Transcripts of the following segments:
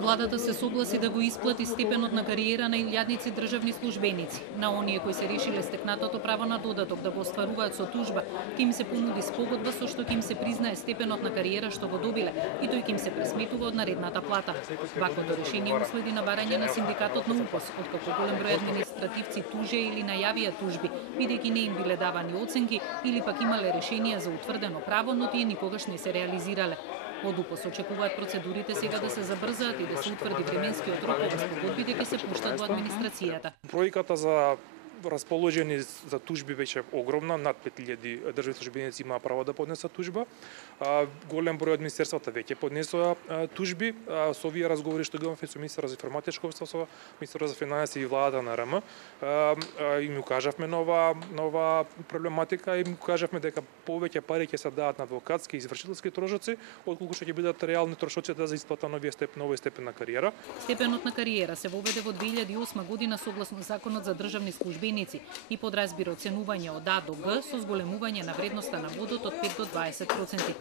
Владата се согласи да го исплати степенот на кариера на илјадници државни службеници. На оние кои се решиле стекнатото право на додаток да го остваруваат со тужба, ќе им се понуди спогодба со што ќе им се признае степенот на кариера што го добиле и тој ќе им се пресметува од наредната плата. Ваквото решение уследи на барање на синдикатот на УПОС, откако голем број административци туже или најавија тужби, бидејќи не им биле давани оценки или пак имале решенија за утврдено право, но тие никогаш не се реализирале. Од УПОС очекуваат процедурите сега да се забрзаат и да се утврди временскиот рок кога спогодбите ќе се пуштат во администрацијата. Бројката за расположени за тужби веќе огромна, над 5000 државни службеници имаа право да поднесат тужба. Голем број од министерствата веќе поднесоа тужби. Со овие разговори што ги имавме со министерот за информатичко општество, со министерот за финансии и владата на РМ, им укажавме нова проблематика и им укажавме дека повеќе пари ќе се дадат на адвокатски и извршителски трошоци, отколку што ќе бидат реални трошоците за исплата на новиот степен на кариера. Степенот на кариера се воведе во 2008 година согласно Законот за државни службеници и подразбира оценување од А до Г со зголемување на вредноста на бодот од 5 до 20%.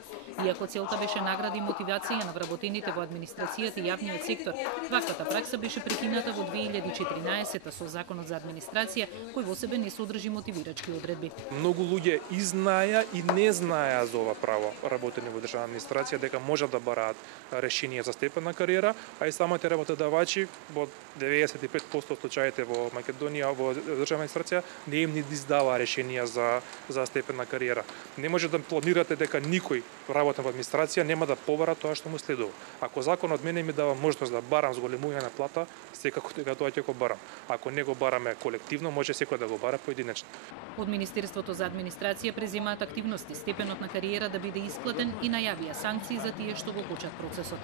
Иако целта беше награда и мотивација на вработените во администрацијата и јавниот сектор, ваквата пракса беше прекината во 2014 со Законот за администрација, кој во себе не содржи мотивирачки одредби. Многу луѓе и знаеа и не знаеа за ова право, работени во државна администрација, дека можат да бараат решение за степен на кариера, а и самите работодавачи во 95% од случаите во Македонија во државна администрација не им ни издава решенија за степен на кариера. Не може да планирате дека никој работен во администрација нема да побара тоа што му следува. Ако законот мене ми дава можност да барам зголемување на плата, секако тоа ќе го барам. Ако не го бараме колективно, може секој да го бара поединечно. Од Министерството за администрација преземаат активности степенот на кариера да биде исплатен и најавија санкции за тие што го кочат процесот.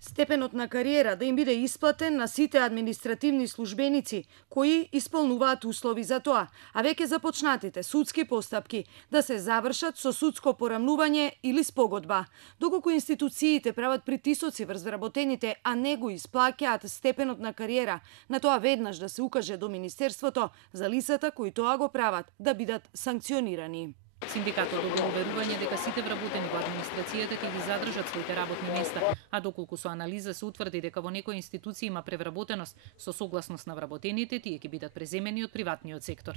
Степенот на кариера да им биде исплатен на сите административни службеници кои исполнуваат услови за тоа, а веќе започнатите судски постапки да се завршат со судско порамнување или спогодба. Доколку институциите прават притисоци врз вработените, а не го исплаќаат степенот на кариера, на тоа веднаш да се укаже до Министерството за лицата кои тоа го прават да бидат санкционирани. Синдикатот добил уверување дека сите вработени во администрацијата ќе ги задржат своите работни места, а доколку со анализа се утврди дека во некои институции има превработеност, со согласност на вработените, тие ќе бидат преземени од приватниот сектор.